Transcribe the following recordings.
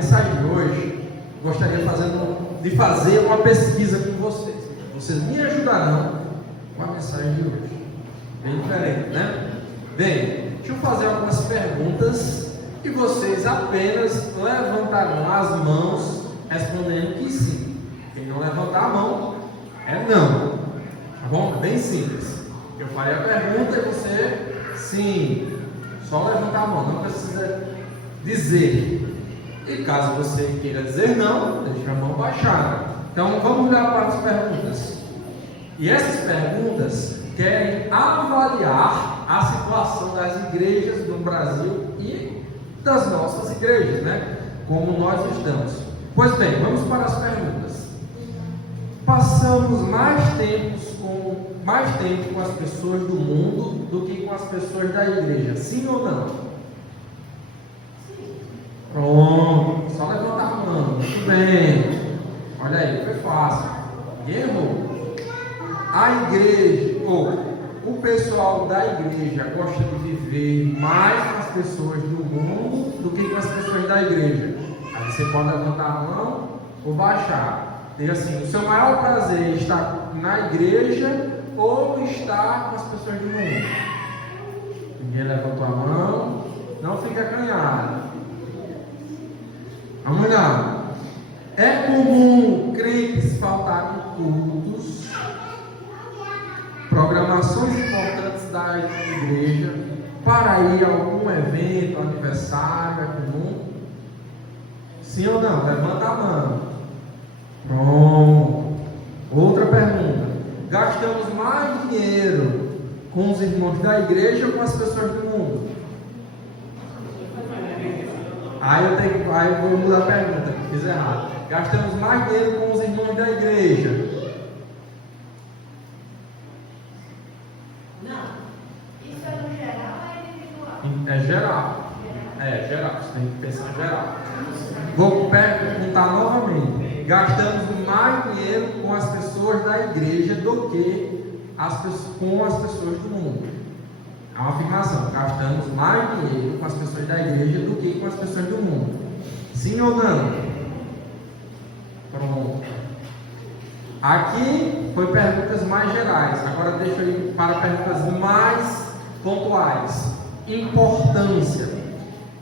mensagem de hoje, eu gostaria de fazer uma pesquisa com vocês. Vocês me ajudarão com a mensagem de hoje. Bem diferente, né? Bem, deixa eu fazer algumas perguntas e vocês apenas levantarão as mãos respondendo que sim. Quem não levantar a mão é não. Tá bom? Bem simples. Eu farei a pergunta e você, sim, só levantar a mão, não precisa dizer. E caso você queira dizer não, deixe a mão baixada. Então vamos olhar para as perguntas. E essas perguntas querem avaliar a situação das igrejas no Brasil e das nossas igrejas, né? Como nós estamos. Pois bem, vamos para as perguntas. Passamos mais tempo com as pessoas do mundo do que com as pessoas da igreja, sim ou não? Sim. Pronto, só levantar a mão, muito bem. Olha aí, foi fácil, ninguém errou. A igreja, ou o pessoal da igreja gosta de viver mais com as pessoas do mundo do que com as pessoas da igreja. Aí você pode levantar a mão ou baixar. Diga assim: o seu maior prazer está na igreja ou estar com as pessoas do mundo? Ninguém levantou a mão, não fica acanhado. Vamos lá. É comum crentes faltarem cultos, programações importantes da igreja, para ir a algum evento, aniversário, é comum? Sim ou não? Levanta a mão. Pronto. Outra pergunta. Gastamos mais dinheiro com os irmãos da igreja ou com as pessoas do mundo? Aí eu vou mudar a pergunta, fiz errado. Gastamos mais dinheiro com os irmãos da igreja? Não. Isso é no geral ou é individual? É geral. É geral, você tem que pensar geral. Vou perguntar novamente. Gastamos mais dinheiro com as pessoas da igreja do que com as pessoas do mundo. É uma afirmação. Gastamos mais dinheiro com as pessoas da igreja do que com as pessoas do mundo. Sim ou não? Pronto. Aqui foi perguntas mais gerais. Agora deixa eu ir para perguntas mais pontuais. Importância.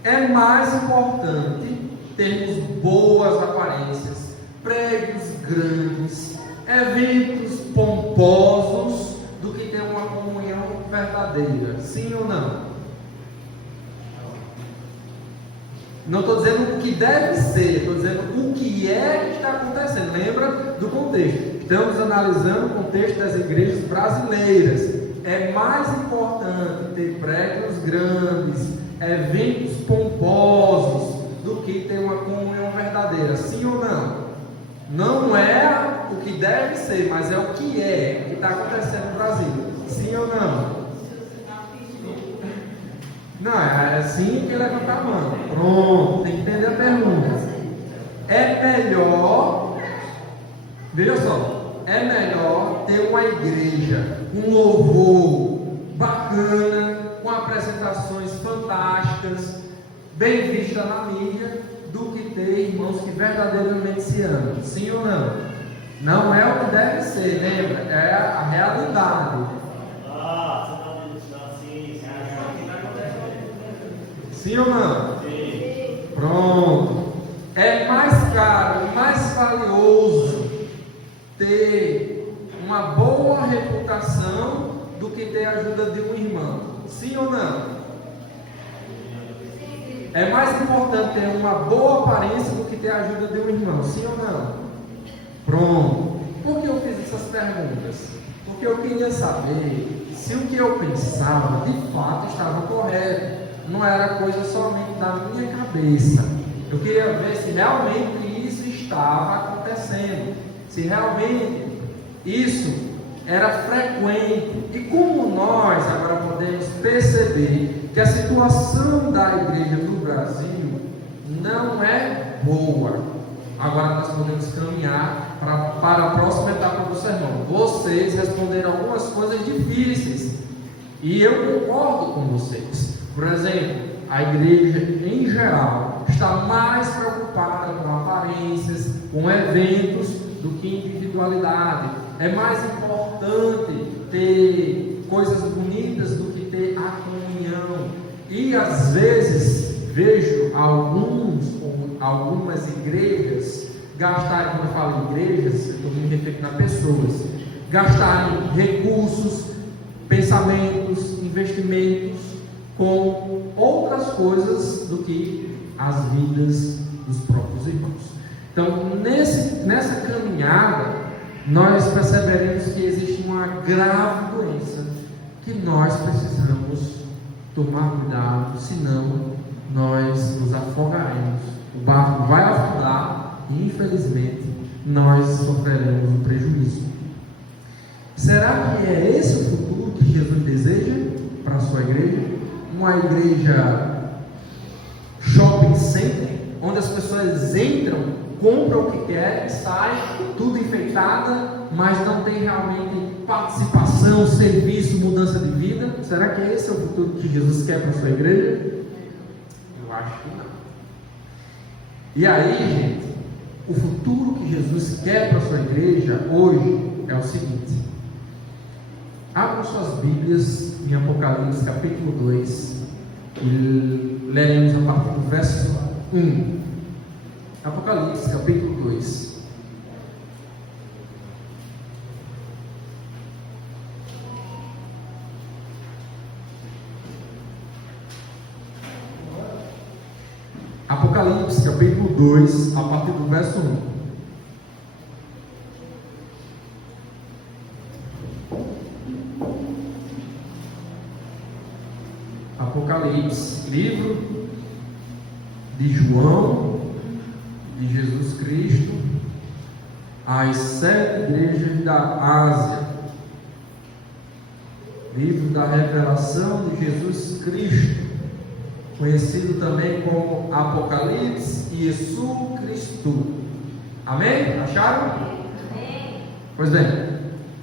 É mais importante termos boas aparências, prédios grandes, eventos pomposos, do que ter uma comunhão verdadeira. Sim ou não? Não estou dizendo o que deve ser, estou dizendo o que é que está acontecendo. Lembra do contexto. Estamos analisando o contexto das igrejas brasileiras. É mais importante ter prédios grandes, eventos pomposos, do que ter uma comunhão verdadeira. Sim ou não? Não é o que deve ser, mas é o que está acontecendo no Brasil. Sim ou não? Não, é assim que levantar a mão. Pronto, tem que entender a pergunta. É melhor, veja só, é melhor ter uma igreja, um louvor bacana, com apresentações fantásticas, bem vista na mídia, do que ter irmãos que verdadeiramente se amam. Sim ou não? Não é o que deve ser, lembra? É a realidade. Sim ou não? Sim. Pronto. É mais caro, mais valioso ter uma boa reputação do que ter a ajuda de um irmão. Sim ou não? É mais importante ter uma boa aparência do que ter a ajuda de um irmão. Sim ou não? Pronto. Por que eu fiz essas perguntas? Porque eu queria saber se o que eu pensava de fato estava correto. Não era coisa somente da minha cabeça. Eu queria ver se realmente isso estava acontecendo. Se realmente isso era frequente. E como nós agora podemos perceber que a situação da igreja no Brasil não é boa. Agora nós podemos caminhar para a próxima etapa do sermão. Vocês responderam algumas coisas difíceis. E eu concordo com vocês. Por exemplo, a igreja em geral está mais preocupada com aparências, com eventos, do que individualidade. É mais importante ter coisas bonitas do que ter a comunhão. E às vezes vejo algumas igrejas gastarem, quando eu falo igrejas, eu estou me referindo a pessoas, gastarem recursos, pensamentos, investimentos com outras coisas do que as vidas dos próprios irmãos. Então, nessa caminhada, nós perceberemos que existe uma grave doença que nós precisamos tomar cuidado, senão nós nos afogaremos. O barco vai afundar e, infelizmente, nós sofreremos um prejuízo. Será que é esse o futuro que Jesus deseja para a sua igreja? Uma igreja shopping center, onde as pessoas entram, compram o que querem e saem, tudo enfeitada, mas não tem realmente participação, serviço, mudança de vida? Será que esse é o futuro que Jesus quer para a sua igreja? Eu acho que não. E aí, gente, o futuro que Jesus quer para a sua igreja hoje é o seguinte: abram suas Bíblias em Apocalipse capítulo 2 e leremos a partir do verso 1. Apocalipse capítulo 2. Apocalipse capítulo 2, a partir do verso 1. Apocalipse, livro de João, de Jesus Cristo, às 7 igrejas da Ásia. Livro da revelação de Jesus Cristo, conhecido também como Apocalipse e Jesus Cristo. Amém? Acharam? Amém. Pois bem,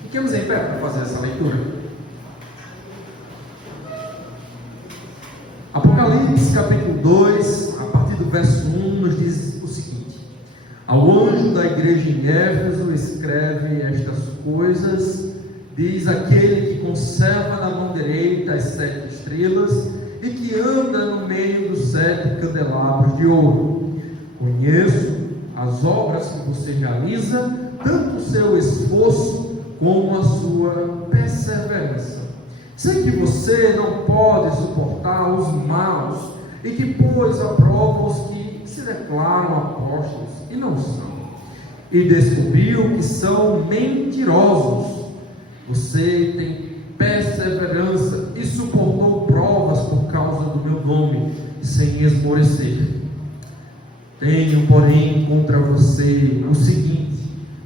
fiquemos em pé para fazer essa leitura. Apocalipse capítulo 2, a partir do verso 1, nos diz o seguinte: ao anjo da igreja em Éfeso escreve estas coisas, diz aquele que conserva na mão direita as 7 estrelas e que anda no meio dos 7 candelabros de ouro. Conheço as obras que você realiza, tanto o seu esforço como a sua perseverança. Sei que você não pode suportar os maus e que pôs à prova os que se declaram apóstolos e não são, e descobriu que são mentirosos. Você tem perseverança e suportou provas por causa do meu nome, sem esmorecer. Tenho, porém, contra você o seguinte: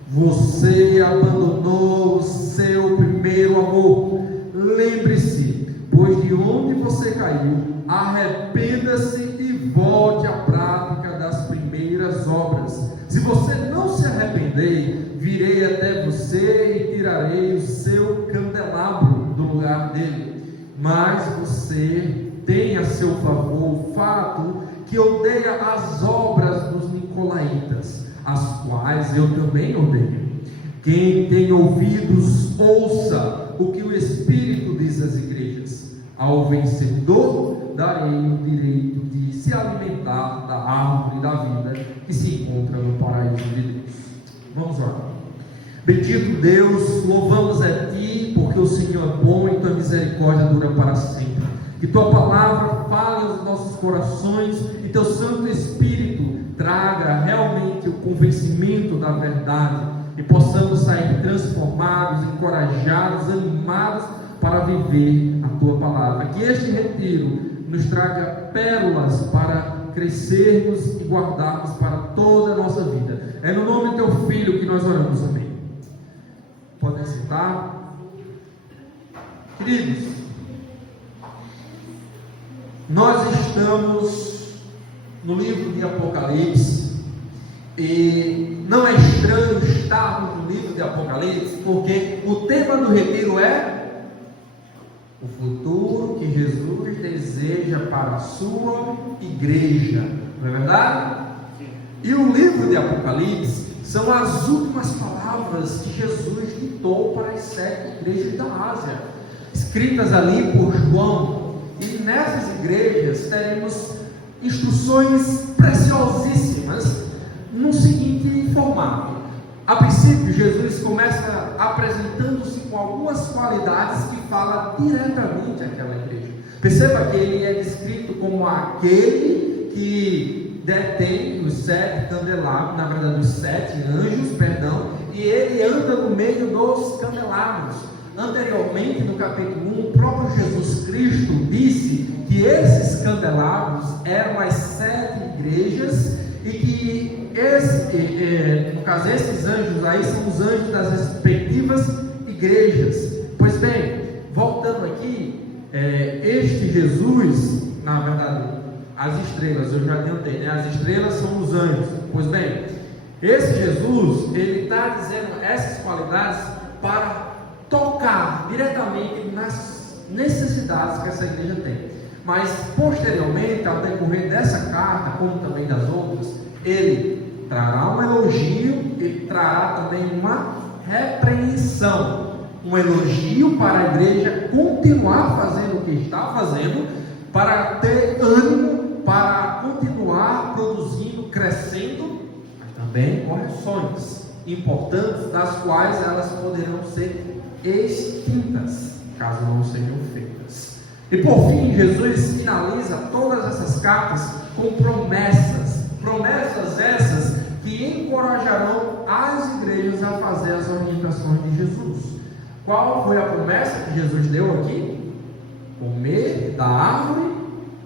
você abandonou o seu primeiro amor. Lembre-se, pois de onde você caiu, arrependa-se e volte à prática das primeiras obras. Se você não se arrepender, virei até você e tirarei o seu candelabro do lugar dele. Mas você tem a seu favor o fato que odeia as obras dos nicolaítas, as quais eu também odeio. Quem tem ouvidos, ouça o que o Espírito diz às igrejas. Ao vencedor darei o direito de se alimentar da árvore da vida que se encontra no paraíso de Deus. Vamos orar. Bendito Deus, louvamos a Ti, porque o Senhor é bom e Tua misericórdia dura para sempre. Que Tua palavra fale aos nossos corações e Teu Santo Espírito traga realmente o convencimento da verdade, e possamos sair transformados, encorajados, animados para viver a Tua palavra. Que este retiro nos traga pérolas para crescermos e guardarmos para toda a nossa vida. É no nome do Teu Filho que nós oramos, amém. Podem sentar. Queridos, nós estamos no livro de Apocalipse. E não é estranho estarmos no livro de Apocalipse, porque o tema do retiro é o futuro que Jesus deseja para a sua igreja. não é verdade? E o livro de Apocalipse são as últimas palavras que Jesus ditou para as 7 igrejas da Ásia, escritas ali por João. E nessas igrejas teremos instruções preciosíssimas no seguinte formato. A princípio, Jesus começa apresentando-se com algumas qualidades que fala diretamente àquela igreja. Perceba que ele é descrito como aquele que detém os 7 candelabros, na verdade os 7 anjos, e ele anda no meio dos candelabros. Anteriormente, no capítulo 1, o próprio Jesus Cristo disse que esses candelabros eram as 7 igrejas e que no caso, esses anjos aí são os anjos das respectivas igrejas. Pois bem, voltando aqui, este Jesus, na verdade, as estrelas, eu já adiantei, né? As estrelas são os anjos. Pois bem, esse Jesus, ele está dizendo essas qualidades para tocar diretamente nas necessidades que essa igreja tem. Mas posteriormente, ao decorrer dessa carta, como também das outras, ele trará um elogio e trará também uma repreensão. Um elogio para a igreja continuar fazendo o que está fazendo, para ter ânimo, para continuar produzindo, crescendo, mas também correções importantes, das quais elas poderão ser extintas, caso não sejam feitas. E por fim, Jesus finaliza todas essas cartas com promessas essas que encorajarão as igrejas a fazer as orientações de Jesus. Qual foi a promessa que Jesus deu aqui? Comer da árvore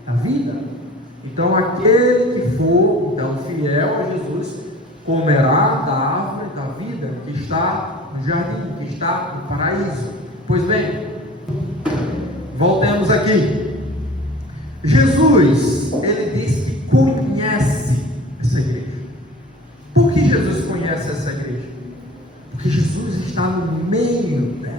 da vida. Então aquele que for fiel a Jesus comerá da árvore da vida que está no jardim, que está no paraíso. Pois bem, voltemos aqui. Jesus, ele diz que conhece essa igreja. Por que Jesus conhece essa igreja? Porque Jesus está no meio dela.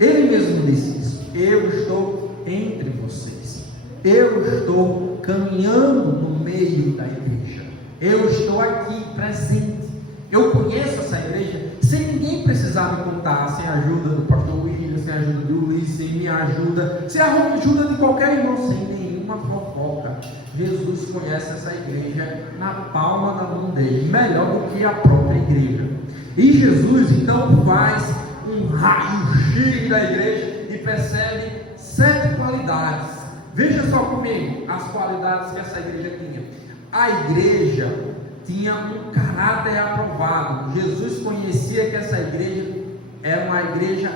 Ele mesmo disse isso: eu estou entre vocês, eu estou caminhando no meio da igreja, eu estou aqui presente. Eu conheço essa igreja sem ninguém precisar me contar, sem a ajuda do pastor William, sem a ajuda do Ulisses, sem minha ajuda, sem a ajuda de qualquer irmão, sem nenhuma fofoca. Jesus conhece essa igreja na palma da mão dele, melhor do que a própria igreja. E Jesus então faz um raio-x da igreja e percebe 7 qualidades. Veja só comigo as qualidades que essa igreja tinha. A igreja tinha um caráter aprovado. Jesus conhecia que essa igreja era uma igreja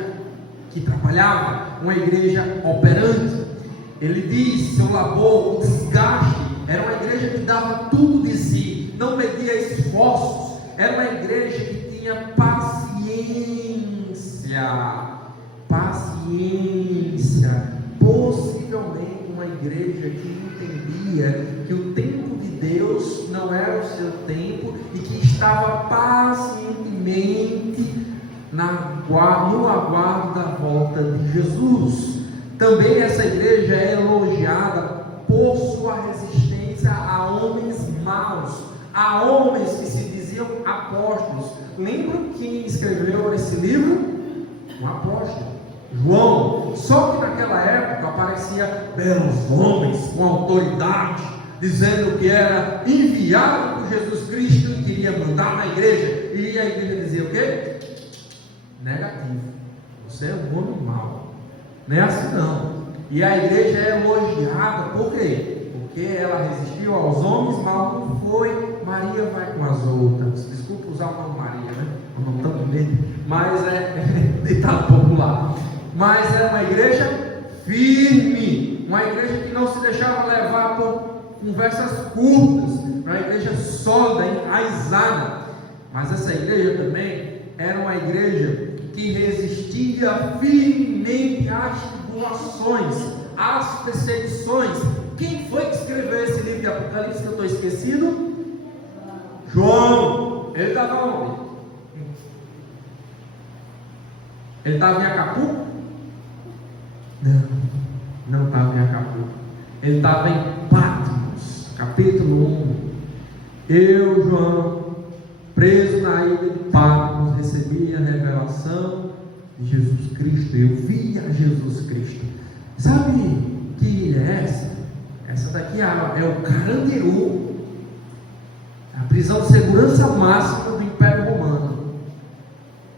que trabalhava, uma igreja operante. Ele diz: seu labor, o desgaste, era uma igreja que dava tudo de si, não media esforços, era uma igreja que tinha paciência, possivelmente uma igreja que entendia que o tempo de Deus não era o seu tempo e que estava pacientemente no aguardo da volta de Jesus. Também essa igreja é elogiada por sua resistência a homens maus, a homens que se diziam apóstolos. Lembra quem escreveu esse livro? Um apóstolo, João. Só que naquela época aparecia belos homens com autoridade, dizendo que era enviado por Jesus Cristo e queria mandar na igreja. E a igreja dizia o quê? Negativo, você é um homem mau, não é assim não. E a igreja é elogiada, por quê? Porque ela resistiu aos homens maus. Não foi Maria vai com as outras, desculpa usar o nome Maria, né? O nome tão bonito, mas é ditado popular. Mas é uma igreja firme, uma igreja que não se deixava levar por conversas curtas, uma igreja sólida, enraizada. Mas essa igreja também era uma igreja que resistia firmemente às tribulações, às perseguições. Quem foi que escreveu esse livro de Apocalipse que eu estou esquecido? João. Ele estava onde? Ele estava em Acapulco? Não estava em Acapulco. Ele estava em Patmos. capítulo 1. Eu, João, preso na ilha de Patmos, recebi a revelação de Jesus Cristo. Eu vi a Jesus Cristo. Sabe que ilha é essa? Essa daqui é o Carandiru, a prisão de segurança máxima do Império Romano,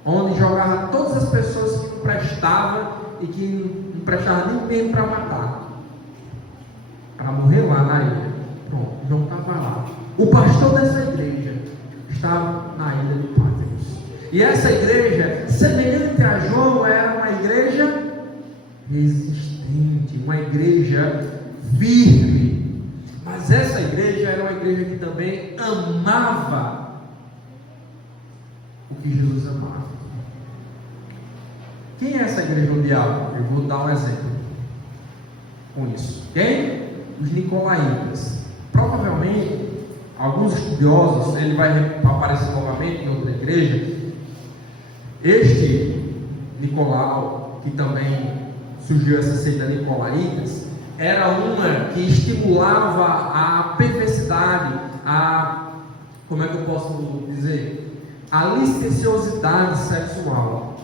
onde jogava todas as pessoas que não prestavam e que não prestavam nem mesmo para matar, para morrer lá na ilha. Pronto, João estava lá. O pastor dessa igreja estava na ilha de Patmos. E essa igreja, semelhante a João, era uma igreja resistente, uma igreja firme. Mas essa igreja era uma igreja que também amava o que Jesus amava. Quem é essa igreja mundial? Eu vou dar um exemplo com isso. Quem? Os nicolaítas. Provavelmente, alguns estudiosos, ele vai aparecer novamente em outra igreja. Este Nicolau, que também surgiu essa seita Nicolaitas, era uma que estimulava a perversidade, como é que eu posso dizer? A licenciosidade sexual.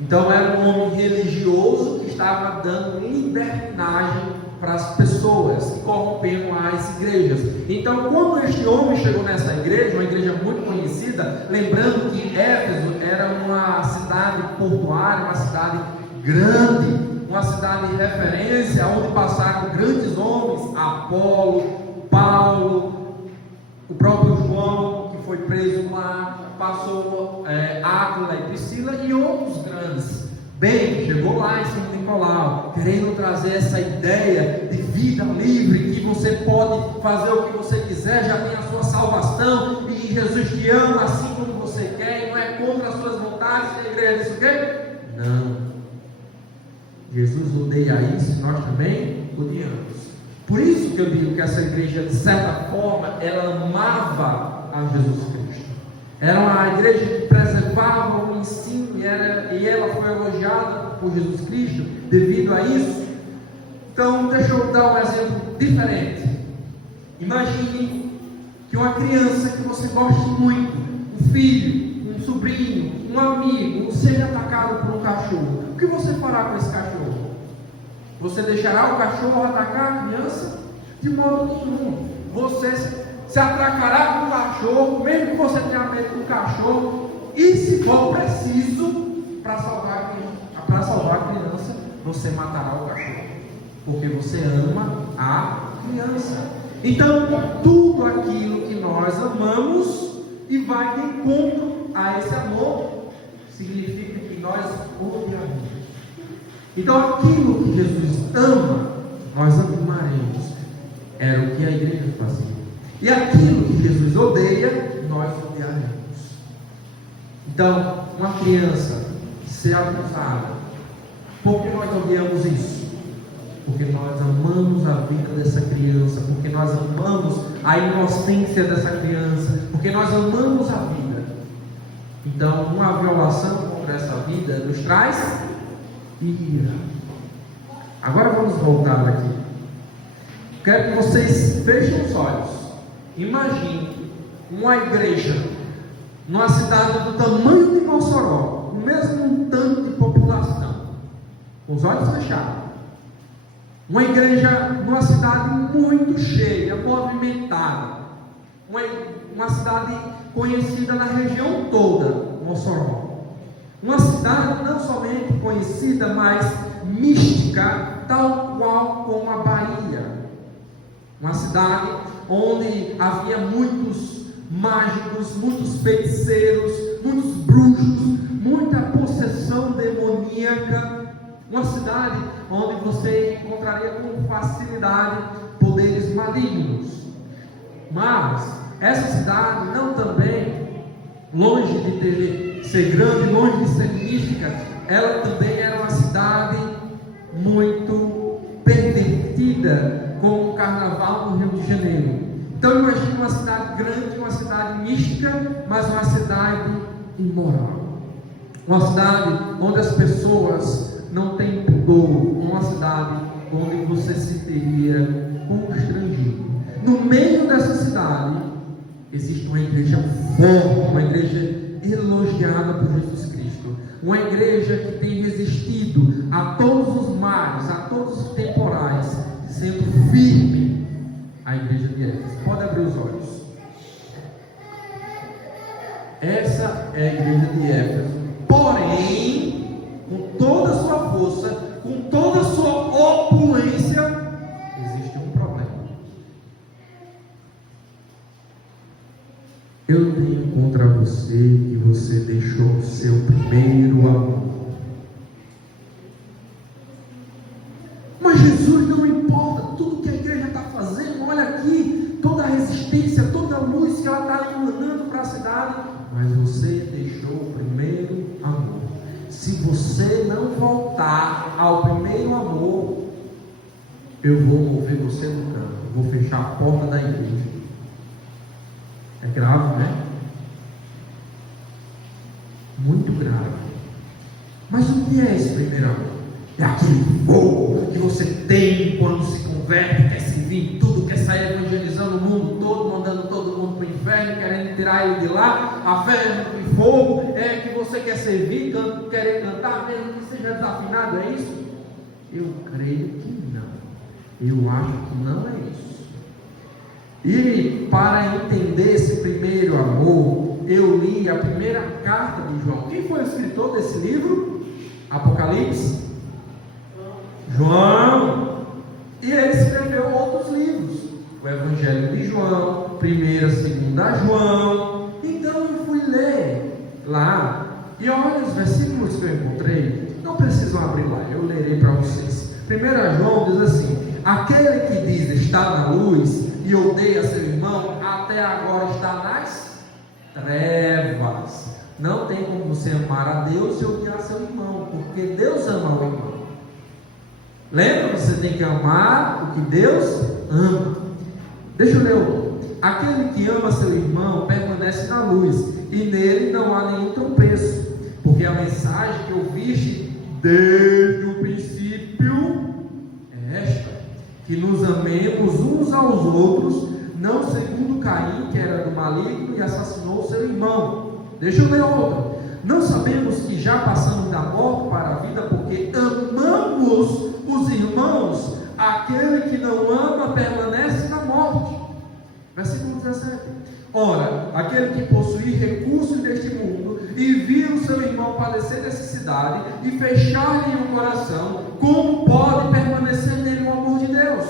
Então era um homem religioso que estava dando libertinagem para as pessoas, corrompendo as igrejas. Então, quando este homem chegou nessa igreja, uma igreja muito conhecida, lembrando que Éfeso era uma cidade portuária, uma cidade grande, uma cidade de referência, onde passaram grandes homens, Apolo, Paulo, o próprio João, que foi preso lá, passou Áquila e Priscila e outros grandes. Bem, chegou lá em São Nicolau, querendo trazer essa ideia de vida livre, que você pode fazer o que você quiser, já tem a sua salvação, e Jesus te ama assim como você quer, e não é contra as suas vontades, e a igreja diz o quê? Não. Jesus odeia isso, nós também odiamos. Por isso que eu digo que essa igreja, de certa forma, ela amava a Jesus Cristo. Era uma igreja que preservava o ensino, e ela foi elogiada por Jesus Cristo devido a isso. Então, deixa eu dar um exemplo diferente. Imagine que uma criança que você gosta muito, um filho, um sobrinho, um amigo, seja atacado por um cachorro. O que você fará com esse cachorro? Você deixará o cachorro atacar a criança? De modo nenhum. Você se atracará com o cachorro, mesmo que você tenha medo do cachorro, e se for preciso, para salvar a criança, você matará o cachorro, porque você ama a criança. Então, tudo aquilo que nós amamos e vai de encontro a esse amor, significa que nós odiamos. Então, aquilo que Jesus ama, nós amaremos. Era o que a igreja fazia. E aquilo que Jesus odeia, nós odiaremos. Então, uma criança ser abusada, por que nós odiamos isso? Porque nós amamos a vida dessa criança, porque nós amamos a inocência dessa criança, porque nós amamos a vida. Então, uma violação contra essa vida nos traz ira. Agora vamos voltar aqui. Quero que vocês fechem os olhos. Imagine uma igreja numa cidade do tamanho de Mossoró, o mesmo tanto de população, com os olhos fechados. Uma igreja numa cidade muito cheia, movimentada, uma cidade conhecida na região toda, Mossoró. Uma cidade não somente conhecida, mas mística, tal qual como a Bahia. Uma cidade onde havia muitos mágicos, muitos feiticeiros, muitos bruxos, muita possessão demoníaca. Uma cidade onde você encontraria com facilidade poderes malignos. Mas essa cidade não também, longe de ser grande, longe de ser mística, ela também era uma cidade muito pervertida, como o carnaval no Rio de Janeiro. Então imagine uma cidade grande, uma cidade mística, mas uma cidade imoral. Uma cidade onde as pessoas não têm pudor, uma cidade onde você se teria constrangido. no meio dessa cidade, existe uma igreja forte, uma igreja elogiada por Jesus Cristo, uma igreja que tem resistido a todos os males, a todos os temporais, sendo firme. A igreja de Éfeso. Pode abrir os olhos. Essa é a igreja de Éfeso. Porém, com toda a sua força, com toda a sua opulência, existe um problema. Eu tenho contra você que você deixou o seu primeiro amor. Mas Jesus, não importa tudo que a igreja está fazendo, olha aqui, toda a resistência, toda a luz que ela está emanando para a cidade, mas você deixou o primeiro amor. Se você não voltar ao primeiro amor, eu vou mover você no canto, vou fechar a porta da igreja. É grave, né? Muito grave. Mas o que é esse primeiro amor? É aquele fogo que você tem quando se converte, quer servir em tudo, quer sair evangelizando o mundo todo, mandando todo mundo para o inferno, querendo tirar ele de lá. A fé de fogo é que você quer servir, querer cantar, mesmo que seja desafinado, é isso? Eu creio que não. Eu acho que não é isso. E para entender esse primeiro amor, eu li a primeira carta de João. Quem foi o escritor desse livro? Apocalipse? João. E ele escreveu outros livros, o Evangelho de João, 1ª, 2ª João. Então eu fui ler lá, e olha os versículos que eu encontrei. Não precisam abrir lá, eu lerei para vocês. 1 João diz assim: aquele que diz está na luz e odeia seu irmão, até agora está nas trevas. Não tem como você amar a Deus e odiar seu irmão, porque Deus ama o irmão. Lembra? Você tem que amar o que Deus ama. Deixa eu ler outro. Aquele que ama seu irmão permanece na luz, e nele não há nenhum tropeço, porque a mensagem que ouviste desde o princípio é esta: que nos amemos uns aos outros, não segundo Caim, que era do maligno e assassinou seu irmão. Deixa eu ler outro. Não sabemos que já passamos da morte para a vida, porque amamos os irmãos. Aquele que não ama permanece na morte. Versículo 17. Ora, aquele que possui recursos deste mundo e viu o seu irmão padecer necessidade e fechar-lhe o coração, como pode permanecer nele o amor de Deus?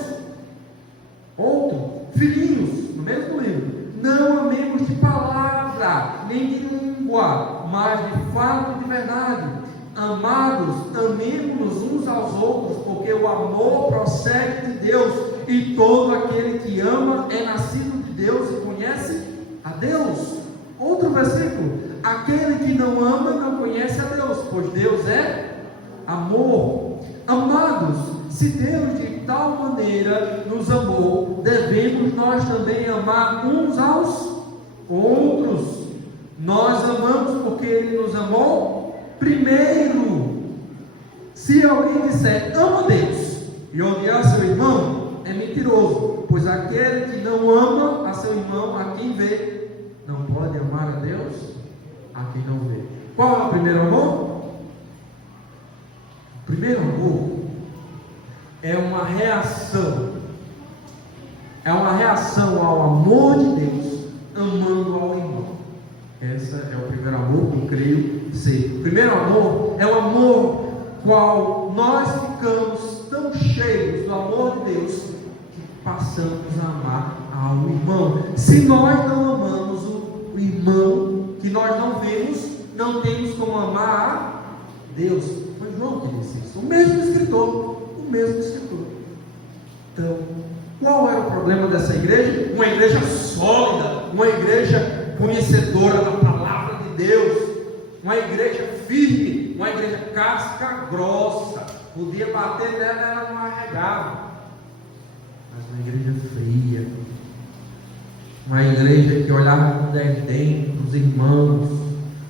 Outro, filhinhos, no mesmo livro, não amemos de palavra, nem de língua, mas de fato e de verdade. Amados, amemos-nos uns aos outros, porque o amor procede de Deus, e todo aquele que ama é nascido de Deus e conhece a Deus. Outro versículo: aquele que não ama não conhece a Deus, pois Deus é amor. Amados, se Deus de tal maneira nos amou, devemos nós também amar uns aos outros. Nós amamos porque Ele nos amou primeiro. Se alguém disser amo a Deus e odiar seu irmão, é mentiroso, pois aquele que não ama a seu irmão, a quem vê, não pode amar a Deus a quem não vê. Qual é o primeiro amor? O primeiro amor é uma reação. É uma reação ao amor de Deus, amando ao irmão. Esse é o primeiro amor que eu creio ser. O primeiro amor é o amor qual nós ficamos tão cheios do amor de Deus que passamos a amar ao irmão. Se nós não amamos o irmão que nós não vemos, não temos como amar a Deus. Foi João que disse isso, o mesmo escritor. Então, qual era o problema dessa igreja? Uma igreja sólida, uma igreja conhecedora da palavra de Deus, uma igreja firme, uma igreja casca grossa, podia bater nela, ela não arregava, mas uma igreja fria, uma igreja que olhava com desdém para os irmãos,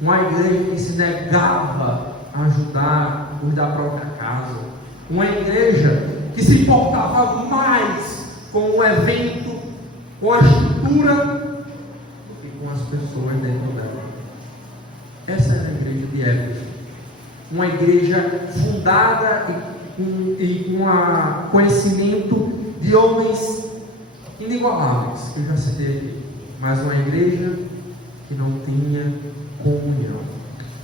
uma igreja que se negava a ajudar os da própria casa, uma igreja que se importava mais com o evento com a estrutura do que com as pessoas dentro dela. Essa era a igreja de Éfeso, uma igreja fundada e com conhecimento de homens inigualáveis, que eu já citei aqui, mas uma igreja que não tinha comunhão.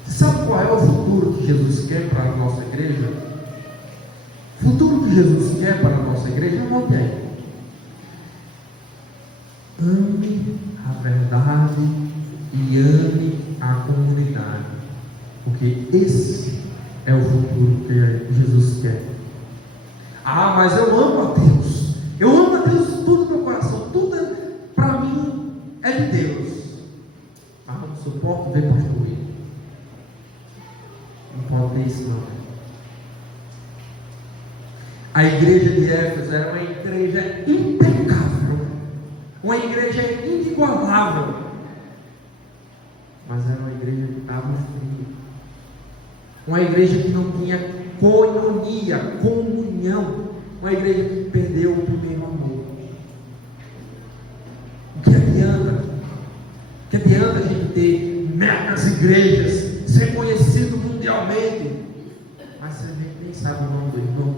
Sabe qual é o futuro que Jesus quer para a nossa igreja? O futuro que Jesus quer para a nossa igreja não tem. Ame a verdade e ame a comunidade, porque esse é o futuro que Jesus quer. Ah, mas eu amo a Deus. Eu amo a Deus tudo do meu coração. Tudo para mim é de Deus. Mas não suporto ver pastor ir. Não pode ter isso não. A igreja de Éfeso era uma igreja impecável, uma igreja inigualável, mas era uma igreja que estava fria, uma igreja que não tinha coinonia, comunhão, uma igreja que perdeu o primeiro amor. O que adianta? O que adianta a gente ter megas igrejas, ser conhecido mundialmente, mas se a gente nem sabe o nome do irmão?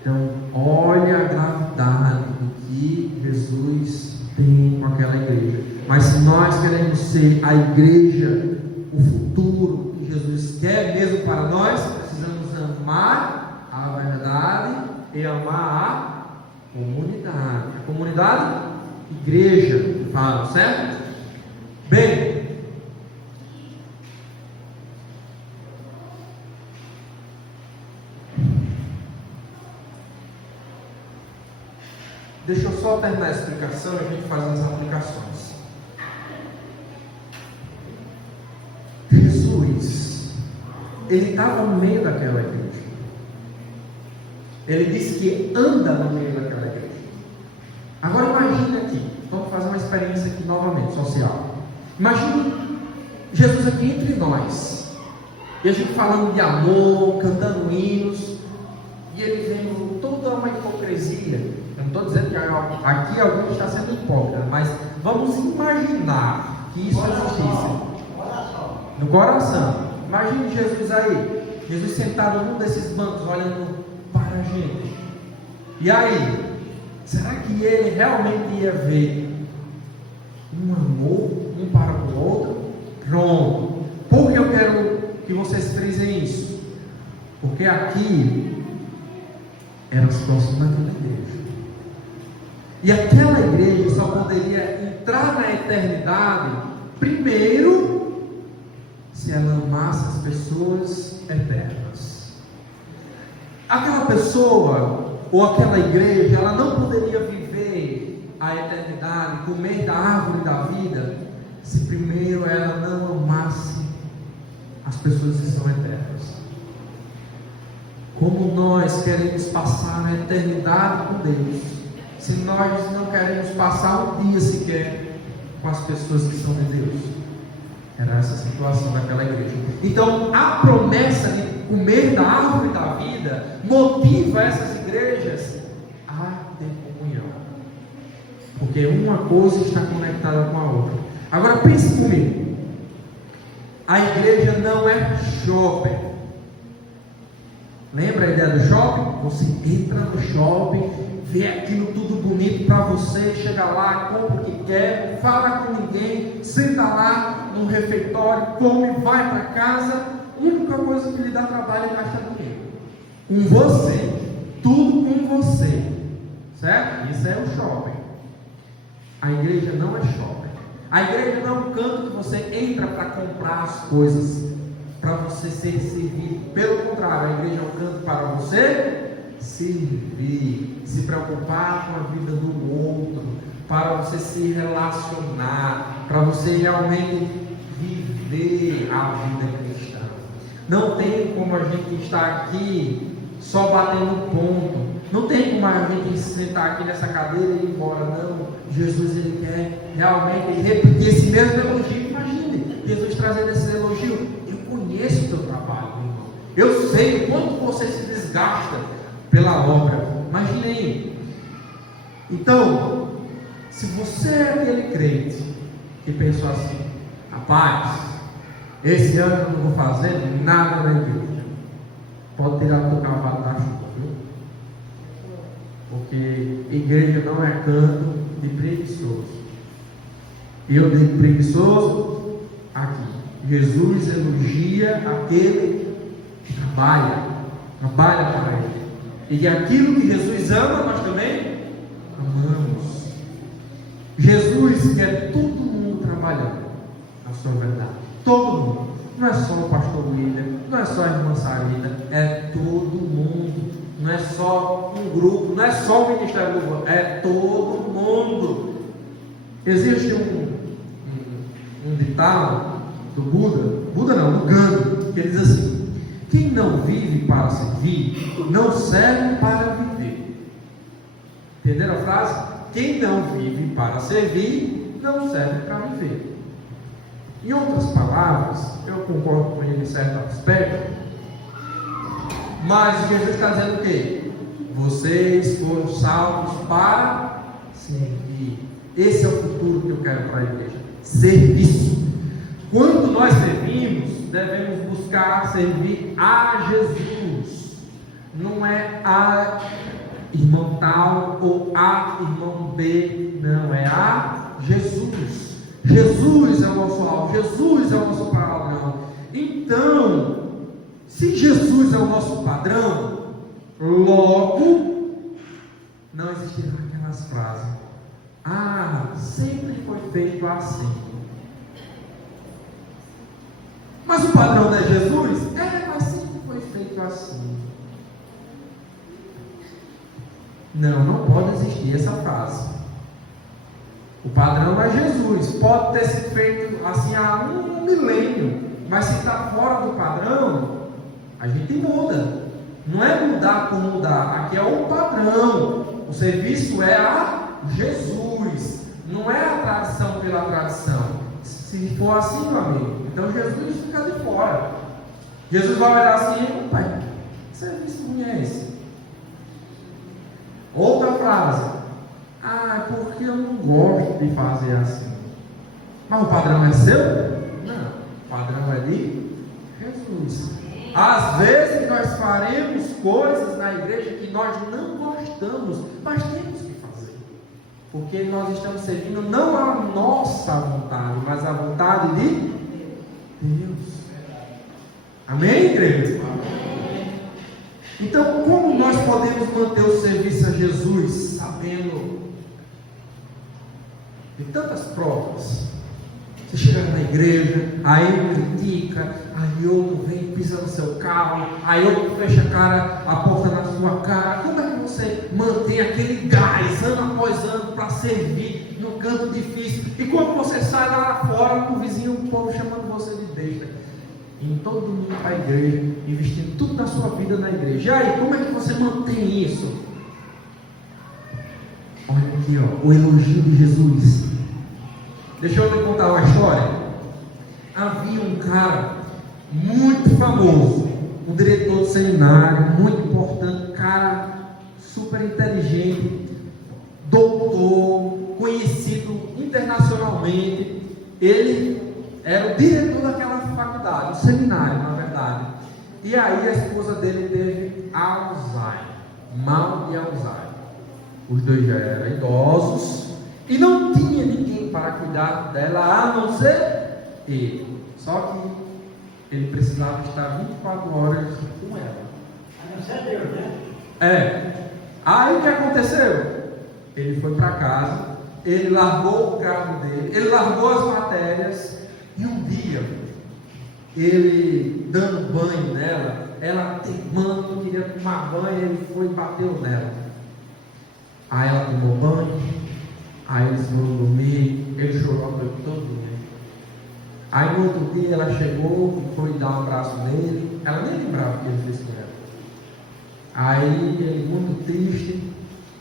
Então, olha a gravidade do que Jesus tem com aquela igreja. Mas se nós queremos ser a igreja, o futuro que Jesus quer mesmo para nós, precisamos amar a verdade e amar a comunidade. A comunidade, igreja, falam, certo? Bem, deixa eu só terminar a explicação e a gente faz as aplicações. Jesus, ele estava no meio daquela igreja. Ele disse que anda no meio daquela igreja. Agora imagine aqui, vamos fazer uma experiência aqui novamente, social. Imagine Jesus aqui entre nós. E a gente falando de amor, cantando hinos, e ele vendo toda uma hipocrisia. Eu não estou dizendo que aqui alguém está sendo hipócrita, mas vamos imaginar que isso existisse no coração. Imagine Jesus aí, Jesus sentado num desses bancos, olhando para a gente. E aí, será que ele realmente ia ver um amor um para o outro? Pronto. Por que eu quero que vocês frisem isso? Porque aqui era a situação daquela igreja. E aquela igreja só poderia entrar na eternidade primeiro se ela amasse as pessoas eternas. Aquela pessoa ou aquela igreja, ela não poderia viver a eternidade, comer da árvore da vida, se primeiro ela não amasse as pessoas que são eternas. Como nós queremos passar a eternidade com Deus, se nós não queremos passar um dia sequer com as pessoas que são de Deus? Era essa a situação daquela igreja. Então, a promessa de comer da árvore da vida motiva essas igrejas a ter comunhão, porque uma coisa está conectada com a outra. Agora pense comigo, a igreja não é shopping. Lembra a ideia do shopping? Você entra no shopping, vê aquilo tudo bonito para você, chega lá, compra o que quer, fala com ninguém, senta lá no refeitório, come, vai para casa. A única coisa que lhe dá trabalho é gastar dinheiro com você, tudo com você, certo? Isso é o shopping. A igreja não é shopping. A igreja não é um canto que você entra para comprar as coisas, para você ser servido. Pelo contrário, a igreja é um canto para você servir, se preocupar com a vida do outro, para você se relacionar, para você realmente viver a vida cristã. Não tem como a gente estar aqui só batendo ponto. Não tem como a gente sentar aqui nessa cadeira e ir embora. Não, Jesus ele quer realmente repetir esse mesmo elogio. Imagine Jesus trazendo esse elogio. Eu conheço o teu trabalho, meu irmão. Eu sei o quanto você se desgasta pela obra. Imagine aí, Então, se você é aquele crente que pensou assim: rapaz, esse ano eu não vou fazer nada na igreja, pode tirar o teu cavalo da chuva, viu? Porque igreja não é canto de preguiçoso. E eu digo preguiçoso aqui. Jesus elogia aquele que trabalha para ele. E aquilo que Jesus ama, nós também amamos. Jesus quer todo mundo trabalhando na sua verdade. Todo mundo. Não é só o pastor William, não é só a irmã Sarita, é todo mundo. Não é só um grupo, não é só o ministério do Louvor, é todo mundo. Existe um ditado do Buda não, do Gandhi, que ele diz assim: quem não vive para servir, não serve para viver. Entenderam a frase? Quem não vive para servir, não serve para viver. Em outras palavras, eu concordo com ele em certo aspecto, mas Jesus está dizendo o quê? Vocês foram salvos para servir. Esse é o futuro que eu quero para a igreja: serviço. Quando nós servimos, devemos buscar servir a Jesus. Não é a irmão tal ou a irmão B, não, é a Jesus. Jesus é o nosso alvo, Jesus é o nosso padrão. Então, se Jesus é o nosso padrão, logo não existirão aquelas frases: ah, sempre foi feito assim. Mas o padrão não é Jesus? Mas sempre foi feito assim. Não pode existir essa frase. O padrão é Jesus. Pode ter sido feito assim há um milênio, mas se está fora do padrão, a gente muda. Não é mudar por mudar. Aqui é o padrão. O serviço é a Jesus. Não é a tradição pela tradição. Se for assim, meu amigo, então Jesus fica de fora. Jesus vai olhar assim: pai, que serviço ruim é esse? Outra frase: porque eu não gosto de fazer assim. Mas o padrão é seu? Não, o padrão é de Jesus. Às vezes nós faremos coisas na igreja que nós não gostamos, mas temos que fazer, porque nós estamos servindo não a nossa vontade, mas a vontade de Deus. Amém, igreja? Então, como nós podemos manter o serviço a Jesus, sabendo de tantas provas? Você chega na igreja, aí critica, aí outro vem, pisa no seu carro, aí outro fecha a porta na sua cara. Como é que você mantém aquele gás, ano após ano, para servir no canto difícil? E quando você sai lá fora, o vizinho, o povo chamando você de besta. Em todo mundo para a igreja, investindo tudo da sua vida na igreja. E aí, como é que você mantém isso? Olha aqui, o elogio de Jesus. Deixa eu te contar uma história. Havia um cara muito famoso, um diretor de seminário, muito importante, cara super inteligente, doutor, conhecido internacionalmente. Ele era o diretor daquela faculdade, o seminário, na verdade. E aí a esposa dele teve Alzheimer, mal de Alzheimer. Os dois já eram idosos e não tinha ninguém para cuidar dela a não ser ele. Só que ele precisava estar 24 horas com ela. A não ser Deus, né? Aí o que aconteceu? Ele foi para casa, ele largou o carro dele, ele largou as matérias, e um dia, ele dando banho nela, ela teimando, não queria tomar banho, ele foi e bateu nela. Aí ela tomou banho, aí eles foram dormir, ele chorou o tempo todo. Aí no outro dia ela chegou, foi dar um abraço nele, ela nem lembrava o que ele fez com ela. Aí ele muito triste,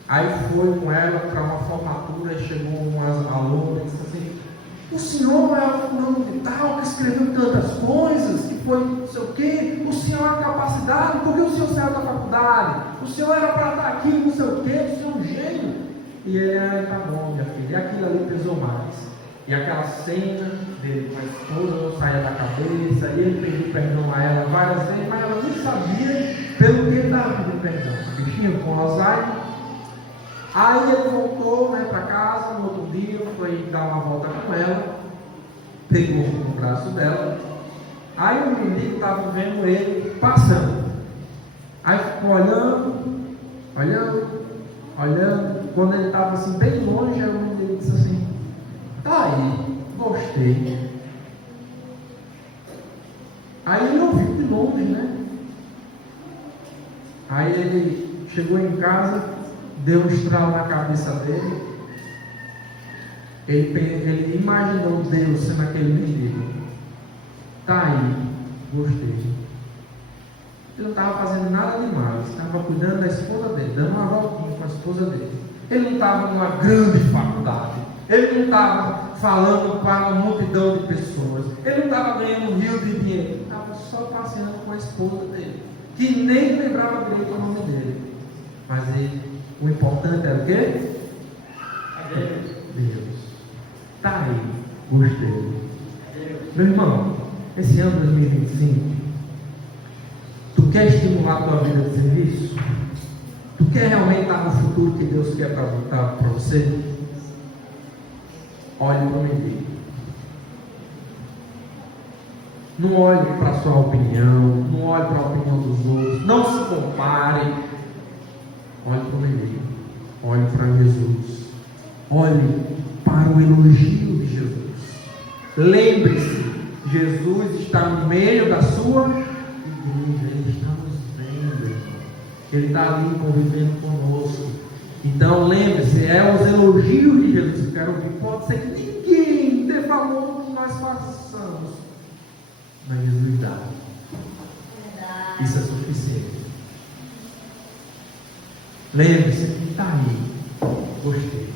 aí foi com ela para uma formatura, e chegou umas alunas e disse assim: o senhor é o fulano de tal, que escreveu tantas coisas, que foi não sei o quê, o senhor é capacidade, porque o senhor saiu da faculdade, o senhor era para estar aqui, não sei o quê, o senhor é um gênio. E ele, tá bom, minha filha. E aquilo ali pesou mais. E aquela cena dele com a esposa não saia da cabeça, e ele pediu perdão a ela várias vezes, mas ela nem sabia pelo que ele estava pedindo perdão. A bichinha com Alzheimer. Aí ele voltou, né, para casa, no outro dia, foi dar uma volta com ela, pegou no braço dela. Aí o menino estava vendo ele passando. Aí ficou olhando. Quando ele estava assim, bem longe, aí o menino disse assim: tá aí, gostei. Aí ele ouviu de longe, né? Aí ele chegou em casa, deu um estralo na cabeça dele. Ele imaginou Deus sendo aquele menino. Tá aí, gostei. Ele não estava fazendo nada demais, estava cuidando da esposa dele, dando uma voltinha com a esposa dele. Ele não estava numa grande faculdade, ele não estava falando para uma multidão de pessoas, ele não estava ganhando um rio de dinheiro, ele estava só passeando com a esposa dele, que nem lembrava direito o nome dele. Mas o importante era o quê? Deus. Tá aí, gostei. Meu irmão, esse ano 2025, tu quer estimular a tua vida de serviço? Tu quer realmente estar no futuro que Deus quer para você? Olhe para o menino. Não olhe para a sua opinião, não olhe para a opinião dos outros, não se compare. Olhe para o menino, olhe para Jesus, olhe para o elogio de Jesus. Lembre-se, Jesus está no meio da sua igreja, Ele está nos vendo, Ele está ali convivendo conosco. Então lembre-se, é os elogios de Jesus que eu quero ouvir. Pode ser que ninguém dê valor no que nós façamos, mas Jesus dá. Isso é suficiente. Lembre-se, está aí, gostei.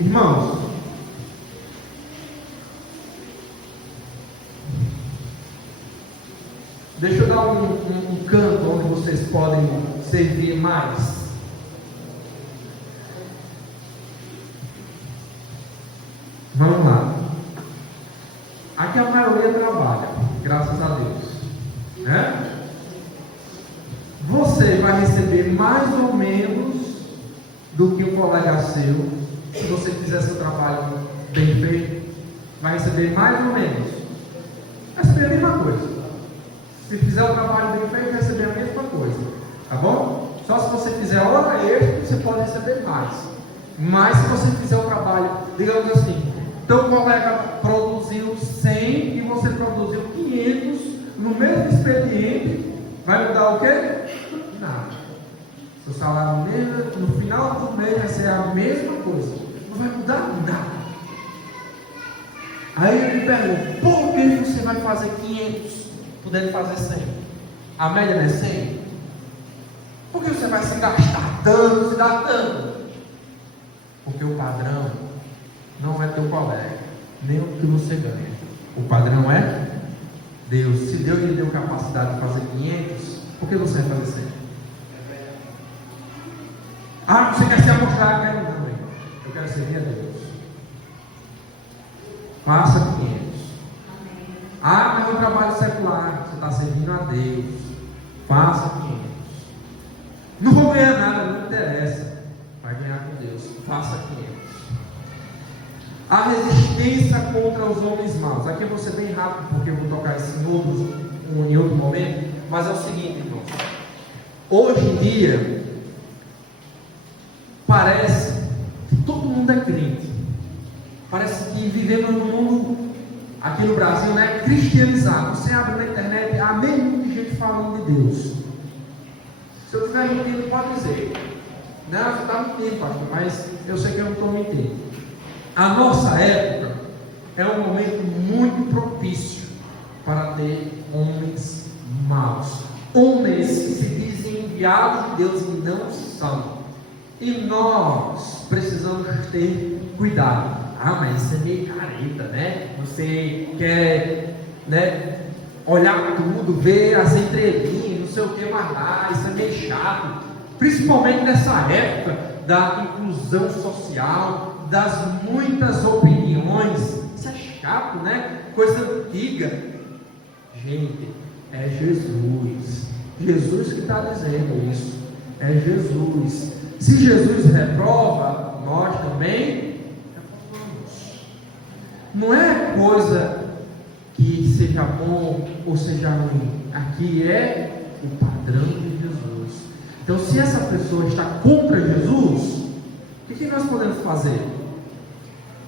Irmãos, deixa eu dar um canto onde vocês podem servir mais. Vamos lá. Aqui a maioria trabalha, graças a Deus, né? Você vai receber mais ou menos do que um colega seu. Se você fizer seu trabalho bem feito, vai receber mais ou menos. Vai receber a mesma coisa. Se fizer o trabalho bem feito, vai receber a mesma coisa. Tá bom? Só se você fizer hora extra, você pode receber mais. Mas se você fizer o trabalho, digamos assim, teu colega produziu 100 e você produziu 500 no mesmo expediente, vai mudar o quê? Nada. Seu salário mesmo, no final do mês vai ser a mesma coisa, não vai mudar nada. Aí ele me pergunta: por que você vai fazer 500, podendo fazer 100? A média não é 100? Por que você vai se gastar tanto, se dar tanto? Porque o padrão não é teu colega, nem o que você ganha. O padrão é Deus. Se Deus lhe deu capacidade de fazer 500, por que você vai fazer 100? Ah, você quer se amostrar? Quero não, irmão. Eu quero servir a Deus. Faça 500. Ah, mas eu trabalho secular. Você está servindo a Deus. Faça 500. Não vou ganhar nada, não interessa. Vai ganhar com Deus. Faça 500. A resistência contra os homens maus. Aqui eu vou ser bem rápido, porque eu vou tocar isso em outro momento. Mas é o seguinte, irmãos. Hoje em dia, parece que todo mundo é crente. Parece que vivemos num mundo, aqui no Brasil, né, cristianizado. Você abre na internet, há meio mundo de gente falando de Deus. Se eu estiver mentindo, pode dizer. Não, você está mentindo, pastor, mas eu sei que eu não estou mentindo. A nossa época é um momento muito propício para ter homens maus. Homens que se dizem enviados de Deus e não são. E nós precisamos ter cuidado. Ah, mas isso é meio careta, né? Você quer, né, olhar tudo, ver as entrelinhas, não sei o que mais lá, isso é meio chato, principalmente nessa época da inclusão social, das muitas opiniões. Isso é chato, né? Coisa antiga. Gente, é Jesus. Jesus que está dizendo isso. É Jesus. Se Jesus reprova, nós também reprovamos. Não é coisa que seja bom ou seja ruim. Aqui é o padrão de Jesus. Então, se essa pessoa está contra Jesus, o que nós podemos fazer?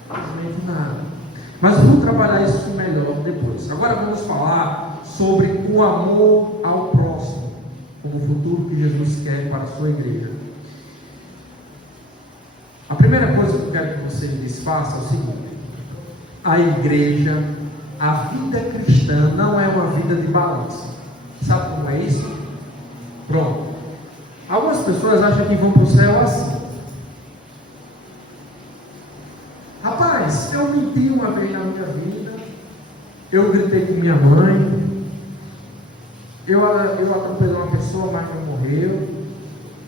Simplesmente nada. Mas eu vou trabalhar isso melhor depois. Agora vamos falar sobre o amor ao próximo, como o futuro que Jesus quer para a sua igreja. A primeira coisa que eu quero que vocês façam é o seguinte: a igreja, a vida cristã não é uma vida de balança. Sabe como é isso? Pronto. Algumas pessoas acham que vão para o céu assim. Rapaz, eu menti uma vez na minha vida, eu gritei com minha mãe, eu atropelei uma pessoa, mas não morreu.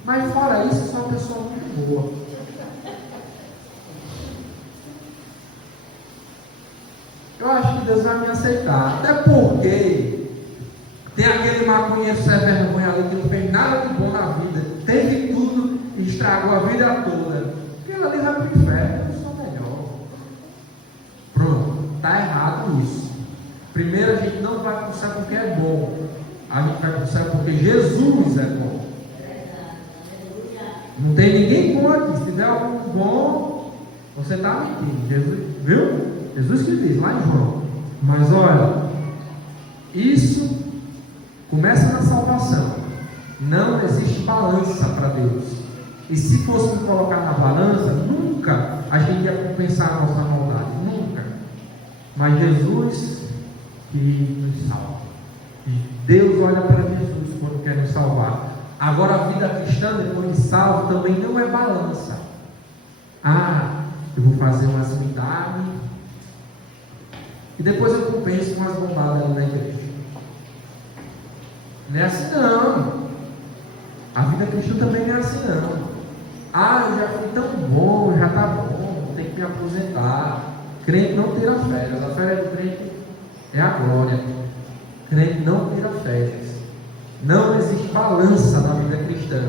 Mas fora isso, eu sou uma pessoa muito boa. Eu acho que Deus vai me aceitar. Até porque tem aquele maconheiro sem vergonha ali que não fez nada de bom na vida, teve tudo e estragou a vida toda. Aquele ali vai para o inferno. Eu sou melhor. Pronto, está errado isso. Primeiro, a gente não vai para o céu porque é bom. A gente vai para o céu porque Jesus é bom. Não tem ninguém bom aqui. Se tiver algum bom, você está mentindo. Jesus, viu? Jesus que diz lá em João. Mas olha, isso começa na salvação. Não existe balança para Deus. E se fosse colocar na balança, nunca a gente ia compensar a nossa maldade. Nunca. Mas Jesus que nos salva. E Deus olha para Jesus quando quer nos salvar. Agora a vida cristã, depois de salvo, também não é balança. Eu vou fazer umas milagres e depois eu compenso com as bombadas ali na igreja. Não é assim não. A vida cristã também não é assim não. Eu já fui tão bom, já está bom, tem que me aposentar. Crente não tira férias. A férias do crente é a glória. Crente não tira férias. Não existe balança na vida cristã.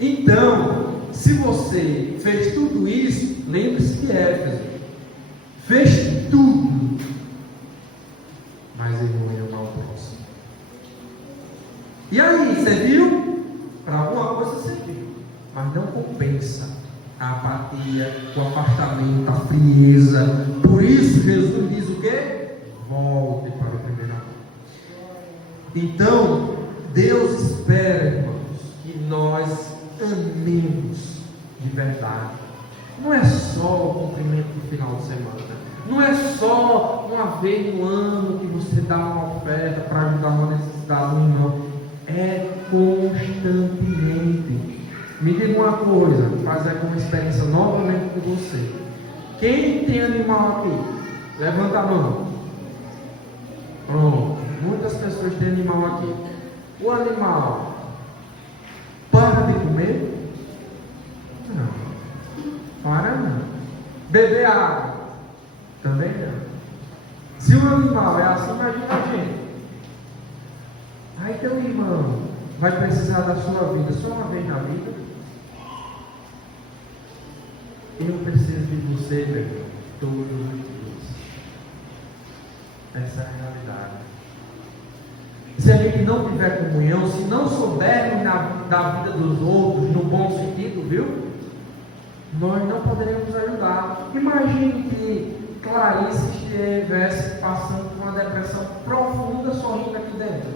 Então, se você fez tudo isso, lembre-se de Éfeso. Fez tudo, mas errou em amar o próximo. E aí, você viu? Para alguma coisa você viu, mas não compensa a apatia, o afastamento, a frieza. Por isso Jesus diz o quê? Volte para o primeiro amor. Então, Deus espera, irmãos, que nós amemos de verdade. Não é só o cumprimento do final de semana. Não é só uma vez no ano que você dá uma oferta para ajudar uma necessidade, não. É constantemente. Me diga uma coisa, fazer uma experiência novamente com você. Quem tem animal aqui? Levanta a mão. Pronto. Muitas pessoas têm animal aqui. O animal para de comer? Não. Para não. Beber água? Também não. Se o animal é assim, imagina a gente. Aí teu irmão vai precisar da sua vida só uma vez na vida. Eu preciso de você, meu irmão, todos os dias. Essa é a realidade. Se a gente não tiver comunhão, se não soubermos da vida dos outros, no bom sentido, viu? Nós não poderemos ajudar. Imagine que Clarice estivesse passando por uma depressão profunda, sorrindo aqui dentro.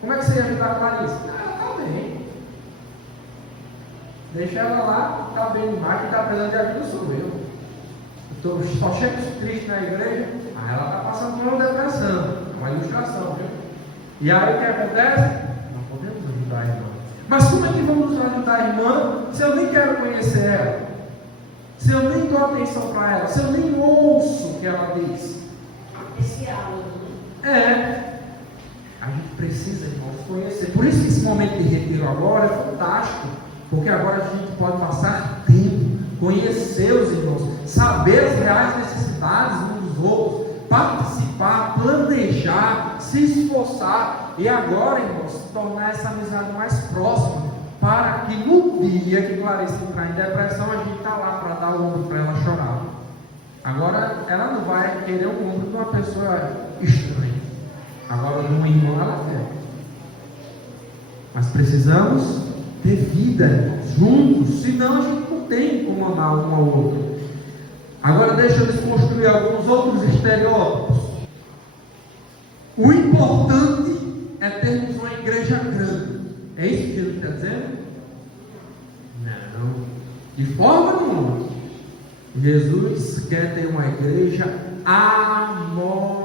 Como é que você ia ajudar a Clarice? Ela está bem. Deixa ela lá, está bem demais, que está precisando de ajuda sou eu. Só chego triste na igreja, ela está passando por uma depressão. É uma ilustração, viu? E aí o que acontece? Não podemos ajudar a irmã. Mas como é que vamos ajudar a irmã se eu nem quero conhecer ela? Se eu nem dou atenção para ela? Se eu nem ouço o que ela diz? Esse áudio. A gente precisa, irmãos, conhecer. Por isso que esse momento de retiro agora é fantástico, porque agora a gente pode passar tempo, conhecer os irmãos, saber as reais necessidades uns dos outros, participar, planejar, se esforçar e agora, irmãos, tornar essa amizade mais próxima, para que no dia que Clarice entrar em depressão, a gente está lá para dar o ombro para ela chorar. Agora ela não vai querer o ombro de uma pessoa estranha. Agora de um irmão ela quer. Mas precisamos ter vida, irmãos, juntos, senão a gente não tem como amar um ao outro. Agora deixa eu desconstruir alguns outros estereótipos. O importante é termos uma igreja grande. É isso que Jesus está dizendo? Não, de forma nenhuma. Jesus quer ter uma igreja amorosa.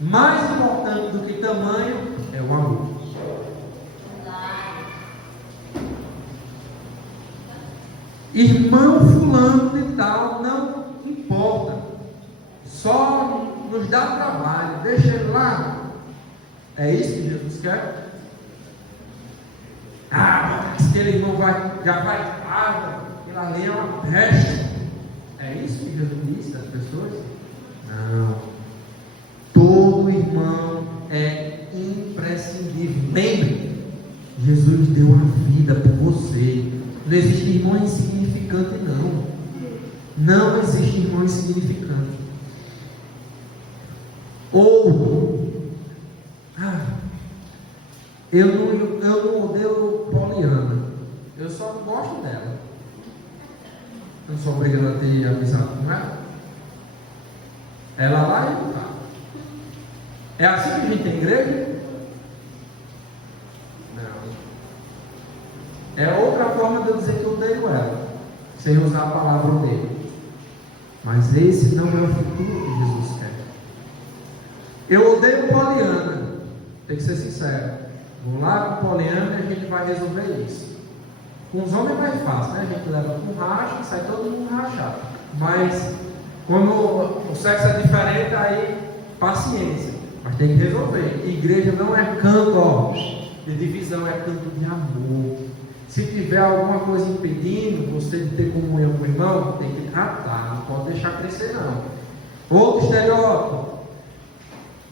Mais importante do que tamanho é o amor. Irmão fulano de tal, não importa, só nos dá trabalho, deixa ele lá. É isso que Jesus quer? Mas aquele irmão já vai tarde, ele ali é uma peste. É isso que Jesus disse das pessoas? Não. Todo irmão é imprescindível. Lembre, Jesus deu a vida por você. Não existe irmão insignificante, não. Não existe irmão insignificante. Ou, eu não odeio Poliana. Eu só não gosto dela. Eu não sou obrigado a ter amizade com ela. Ela lá e eu cá. É assim que a gente tem igreja? É outra forma de eu dizer que eu odeio ela, sem usar a palavra odeio. Mas esse não é o futuro que Jesus quer. Eu odeio Poliana, tem que ser sincero. Vou lá com Poliana e a gente vai resolver isso. Com os homens é mais fácil, né? A gente leva com racha e sai todo mundo rachado. Mas quando o sexo é diferente, aí paciência. Mas tem que resolver. Igreja não é canto de divisão, é canto de amor. Se tiver alguma coisa impedindo você de ter comunhão com o irmão, tem que tratar, não pode deixar crescer não. Outro estereótipo.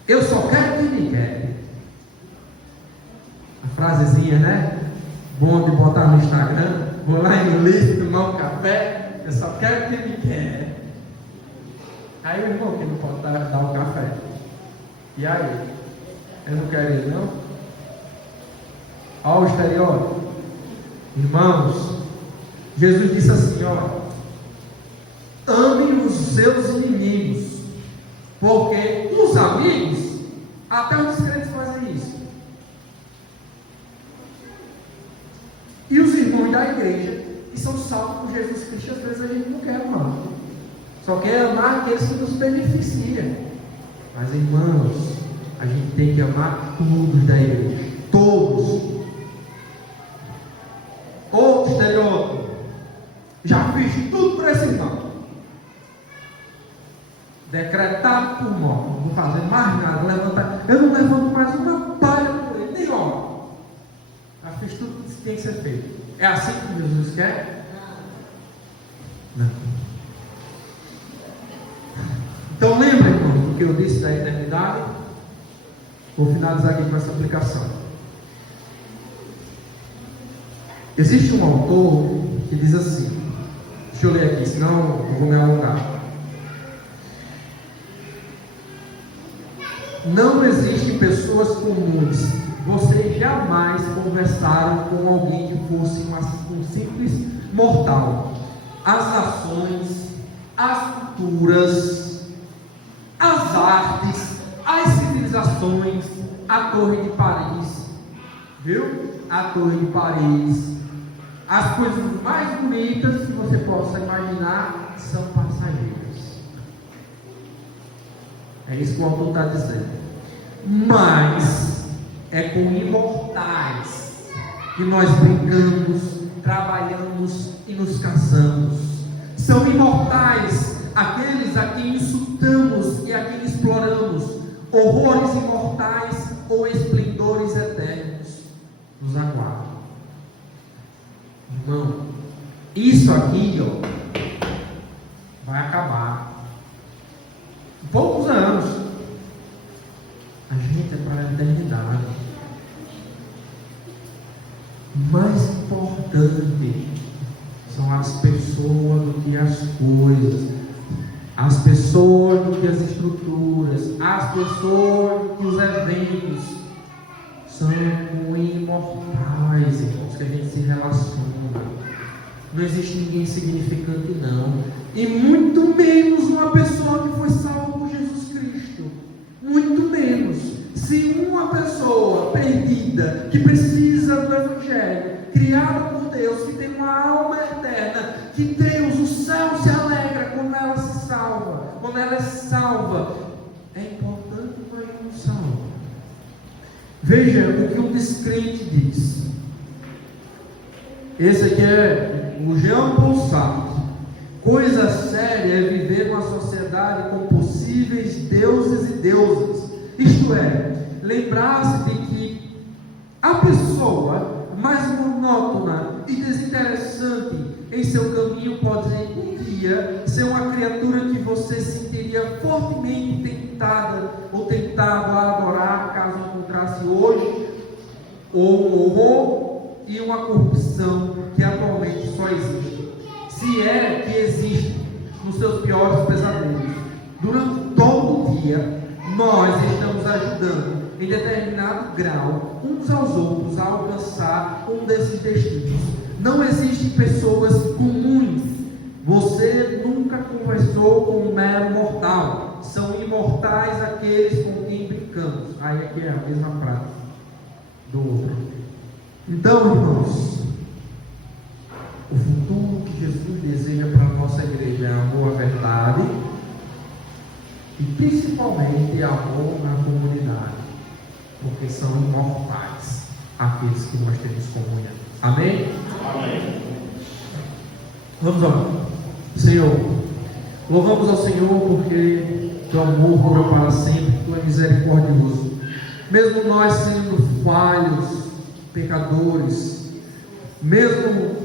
Eu só quero quem me quer. A frasezinha, né? Bom de botar no Instagram. Vou lá em lixo, tomar um café. Eu só quero quem me quer. Aí o irmão que não pode dar um café. E aí? Eu não quero ele não? Olha o estereótipo. Irmãos, Jesus disse assim, amem os seus inimigos, porque os amigos, até os crentes fazem isso. E os irmãos da igreja, que são salvos por Jesus Cristo, às vezes a gente não quer amar, só quer amar aqueles que nos beneficiam. Mas irmãos, a gente tem que amar todos da igreja, todos. Outro estereótipo. Já fiz tudo para esse irmão. Decretado por morte. Não vou fazer mais nada. Levantar. Eu não levanto mais uma palha por ele. Nem ó. Já fiz tudo que tem que ser feito. É assim que Jesus quer? Não. Então lembra, irmão, do que eu disse da eternidade? Vou finalizar aqui com essa aplicação. Existe um autor que diz assim, deixa eu ler aqui, senão eu vou me alongar. Não existem pessoas comuns. Vocês jamais conversaram com alguém que fosse um simples mortal. As nações, as culturas, as artes, as civilizações, a Torre de Paris, viu? A Torre de Paris. As coisas mais bonitas que você possa imaginar são passageiras. É isso que o autor está dizendo. Mas é com imortais que nós brincamos, trabalhamos e nos casamos. São imortais aqueles a quem insultamos e a quem exploramos. horrores imortais ou esplendores eternos nos aguardam. Irmão, isso aqui, vai acabar. Em poucos anos. A gente é para a eternidade. Mais importante são as pessoas do que as coisas, as pessoas do que as estruturas, as pessoas do que os eventos. São imortais, irmãos, que a gente se relaciona. Não existe ninguém insignificante, não. E muito menos uma pessoa que foi salva por Jesus Cristo. Muito menos. Se uma pessoa perdida, que precisa do Evangelho, criada por Deus, que tem uma alma eterna, que Deus, o céu se alegra quando ela se salva, quando ela é salva, é importante para ele não salva. Veja o que o descrente diz. Esse aqui é o Jean Paul Sartre. Coisa séria é viver numa sociedade com possíveis deuses e deusas. Isto é, lembrar-se de que a pessoa mais monótona e desinteressante em seu caminho pode um dia ser uma criatura que você sentiria fortemente tentada ou tentado a adorar caso encontrasse hoje ou um horror e uma corrupção que atualmente só existe, se é que existe nos seus piores pesadelos. Durante todo o dia nós estamos ajudando em determinado grau uns aos outros a alcançar um desses destinos. Não existem pessoas comuns. Você nunca conversou com um mero mortal. São imortais aqueles com quem brincamos. Aí aqui é a mesma frase do outro. Então, irmãos, o futuro que Jesus deseja para a nossa igreja é amor à verdade e principalmente amor na comunidade, porque são imortais aqueles que nós temos comunhão. Amém? Amém. Vamos orar. Senhor, louvamos ao Senhor porque teu amor dura para sempre, tu é misericordioso. Mesmo nós sendo falhos, pecadores, mesmo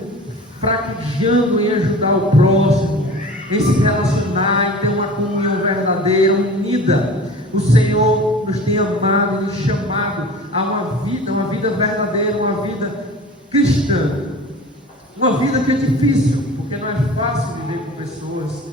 fraquejando em ajudar o próximo, em se relacionar, em ter uma comunhão verdadeira, unida, o Senhor nos tem amado e nos chamado a uma vida verdadeira, uma vida cristã, uma vida que é difícil, porque não é fácil viver com pessoas,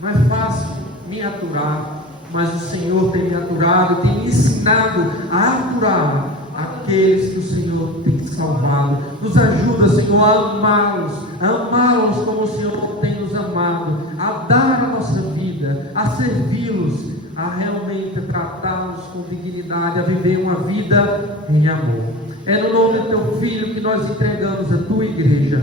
não é fácil me aturar, mas o Senhor tem me aturado, tem me ensinado a aturar aqueles que o Senhor tem salvado. Nos ajuda, Senhor, a amá-los como o Senhor tem nos amado, a dar a nossa vida, a servi-los, a realmente tratá-los com dignidade, a viver uma vida em amor. É no nome do teu Filho que nós entregamos a tua igreja.